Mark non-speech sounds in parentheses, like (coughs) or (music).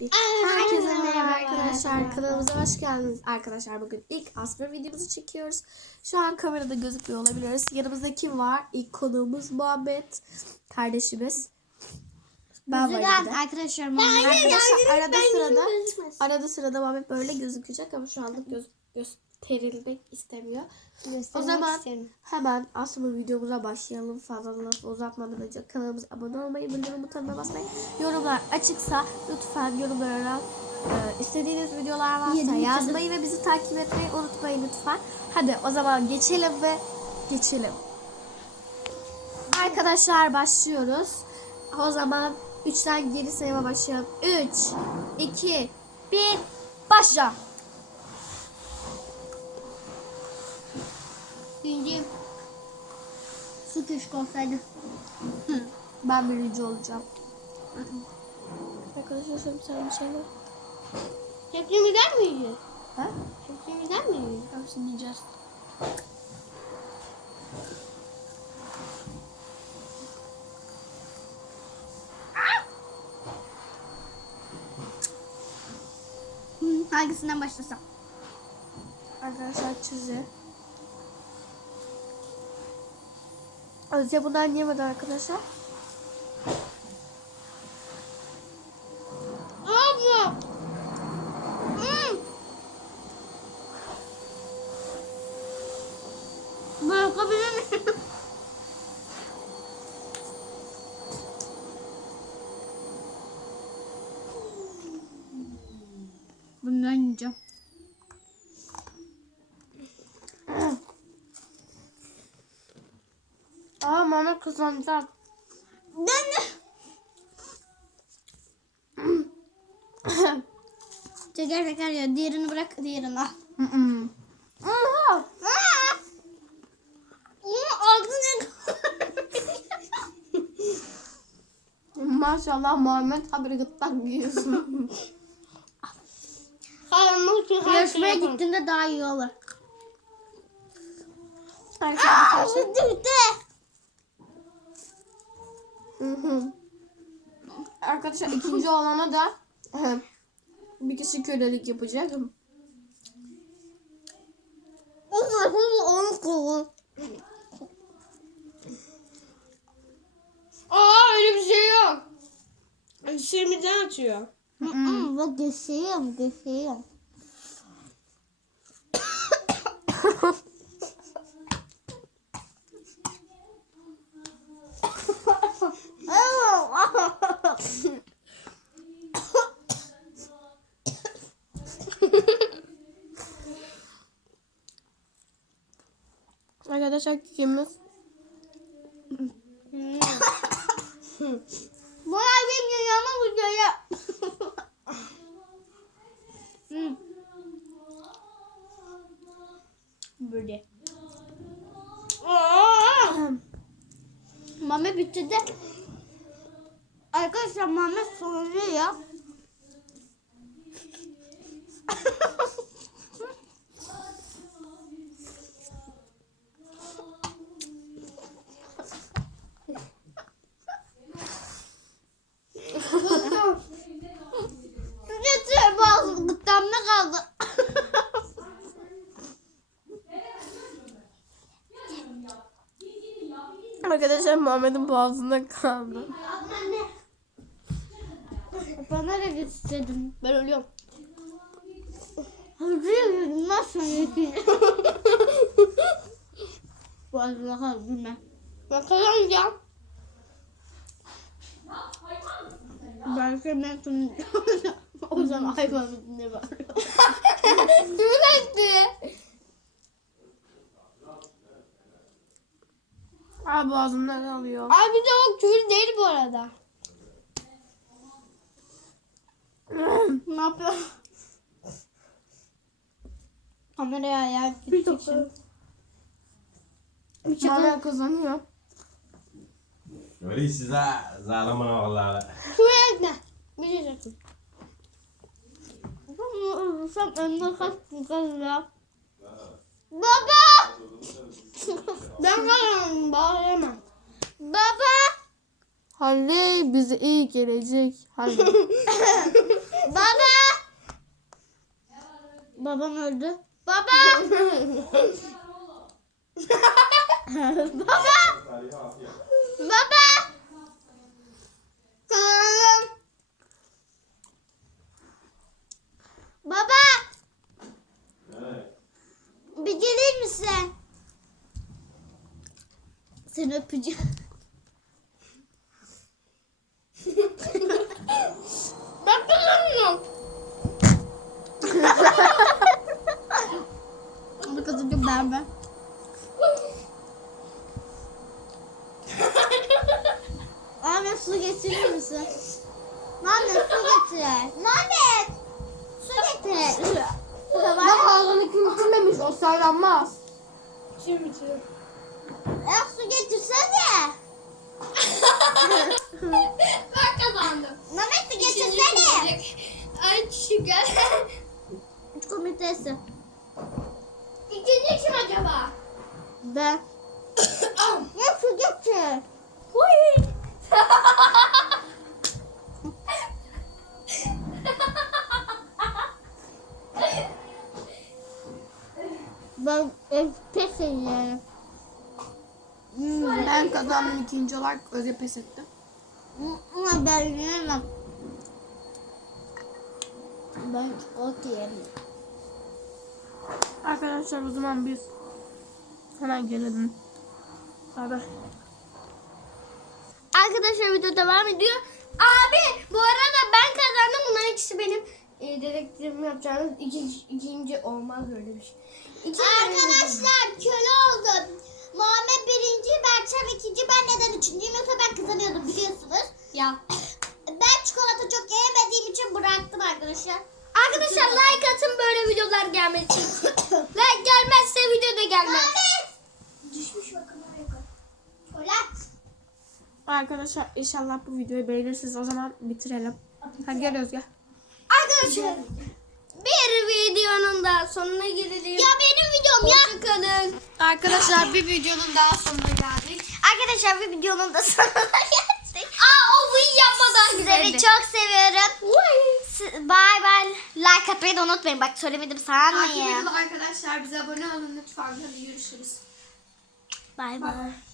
Herkese merhaba arkadaşlar. Kanalımıza hoş geldiniz arkadaşlar. Bugün ilk Asper videomuzu çekiyoruz. Şu an kamerada gözükmüyor olabiliriz. Yanımızda kim var? İlk konuğumuz Muhammed. Kardeşimiz. Ben varım bir de. arkadaşlar Arkadaşlar arada sırada arada sırada Muhammed böyle gözükecek ama şu anlık göz, gösterilmek istemiyor. O zaman hemen aslında videomuza başlayalım. Fazla laf uzatmadan önce kanalımıza abone olmayı, bildirim butonuna basmayı, yorumlar açıksa lütfen yorumlara e, istediğiniz videolar varsa Yedim, yazmayı ve bizi takip etmeyi unutmayın lütfen. Hadi o zaman geçelim ve geçelim. Arkadaşlar başlıyoruz. O zaman 3'ten geri sayıma başlayalım. 3, 2, 1, başla. Birinci su köşkü olsaydı. Ben birinci olacağım. Arkadaşlar sen bir şeyler. Hepsini gider mi yiyeceğiz? Ha? Hepsini gider mi yiyeceğiz? Hepsini yiyeceğiz. Hangisinden başlasam? Arkadaşlar çizi. Yalnızca bunu anlayamadım arkadaşlar. Aa Mehmet kazanacak. Ben teker teker ya. Diğerini bırak, diğerini al. Aha! Aa! Ama ağzını (laughs) Maşallah Muhammed haberi gırtlak yiyorsun. (laughs) Yarışmaya gittiğinde daha iyi olur. Arkadaşlar. bitti bitti. Hı hı. Arkadaşlar ikinci olana da (laughs) bir kişi kölelik yapacak. Aa öyle bir şey yok. Dişlerimizden açıyor. Bak göstereyim göstereyim. Arkadaşlar kekimiz. Bunlar benim yanıma vuruyor. Hmm. Böyle. Mame bitirdi. Arkadaşlar Mame sonuncu ya. Getir bazı gıttamda kaldı. Arkadaşlar Muhammed'in boğazında kaldı. Bana da gösterdin. Ben ölüyorum. Hızlıyım nasıl yetişim? Boğazına kaldı ben. Ben kazanacağım. Belki ben sonuncu O zaman hayvanın ne var? (laughs) Aa boğazımda kalıyor. Abi bir de o küfür değil bu arada. (clears throat) ne yapıyor? Kameraya ayak gideceksin. Muhammed kazanıyor. Öyle size zalim oğulları. Küfür etme. Bir şey sakın. Sen önüne kaçtın kız ya. Baba. (laughs) ben varım bağlayamam. Baba. Halley bize iyi gelecek. Halley. (laughs) Baba. Babam öldü. Baba. (laughs) Baba. Baba. Seni öpeceğim. Ben kazanıyorum. Bu kızı çok beğenme. Ahmet su getirir misin? Mehmet su getir. Mehmet su getir. Bak ağzını kim bitirmemiş o saylanmaz. Kim bitiriyor? Ya su getirsene. (laughs) ben kazandım. Mehmet su getirsene. Ay şeker. Komitesi. İkinci kim acaba? Ben. (coughs) ya su getir. Ben ev pes ediyorum. Kazandım ikinci olarak Özge pes etti. Ama ben yiyemem. Ben ot yerim. Arkadaşlar o zaman biz hemen gelelim. Abi. Arkadaşlar video devam ediyor. Abi bu arada ben kazandım. Bunların ikisi benim e, dedektifim yapacağınız ikinci, ikinci olmaz böyle bir şey. İkinci Arkadaşlar köle oldum. Muhammed birinci, Berçem ikinci. Ben neden üçüncüyüm? Yoksa ben kazanıyordum biliyorsunuz. Ya. (coughs) Ben çikolata çok yemediğim için bıraktım arkadaşlar. Arkadaşlar like atın böyle videolar gelmesi için. (coughs) like gelmezse video da gelmez. Düşmüş bakın oraya Köle. Arkadaşlar inşallah bu videoyu beğenirsiniz. O zaman bitirelim. Hadi gel Özge. Arkadaşlar bir videonun da sonuna gelelim. Ya benim videom ya. Hoşçakalın. Arkadaşlar bir videonun daha sonuna geldik. Arkadaşlar bir videonun da sonuna geldik. Aa o bu yapmadan Sizleri güzeldi. çok seviyorum. Bye bye. Like atmayı da unutmayın. Bak söylemedim sanmayın. arkadaşlar bize abone olun lütfen. Hadi görüşürüz. Bye bye.